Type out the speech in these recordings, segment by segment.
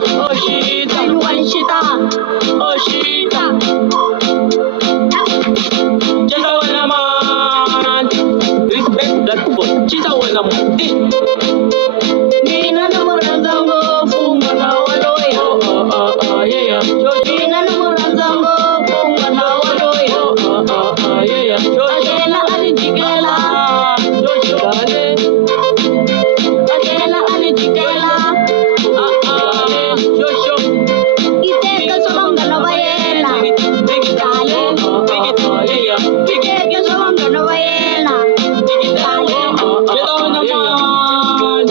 Oshita, Luanishita, Oshita. Cheza wana man, respect that foot. Cheza wana muti. Nina na muranzango, funga na waloya. Yeah. Nina na muranzango, funga na waloya. Yeah. Ajela alijikela, Joshale. Ajela alijikela. Iteka solonga na bayela. Dale. Iteka solonga na bayela. Dale. Cheza wana man,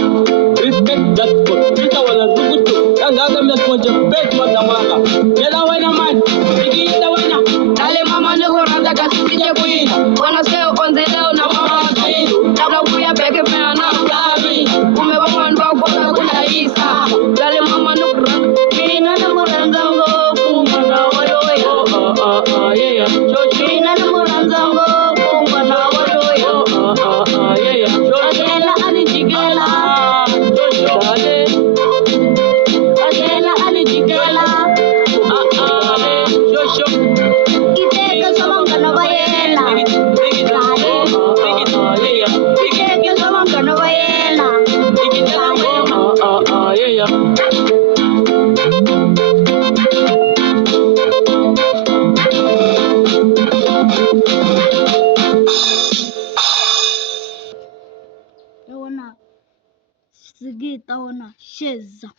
respect that foot. Cheza wana rugutu. Yangaga mnakuja bet matamaka. Cheza wana man, ikita wana. Dale mama nikuranza kasije kuina. Wana seo konze leo na mama kitu. Tabla kuya peke pea na mlabi. Umebaba ndo kwa kuna isa. Dale mama nikuranza. Nina na muranzango funga na waloya. Yeah. Nina na muranzango funga na waloya. Yeah. Ajela alijikela. Joshale. Ajela alijikela. Joshua. Iteka solonga na bayela. Dale. Iteka solonga na bayela. Yeah. Tawana. Sige tawana. Sheza.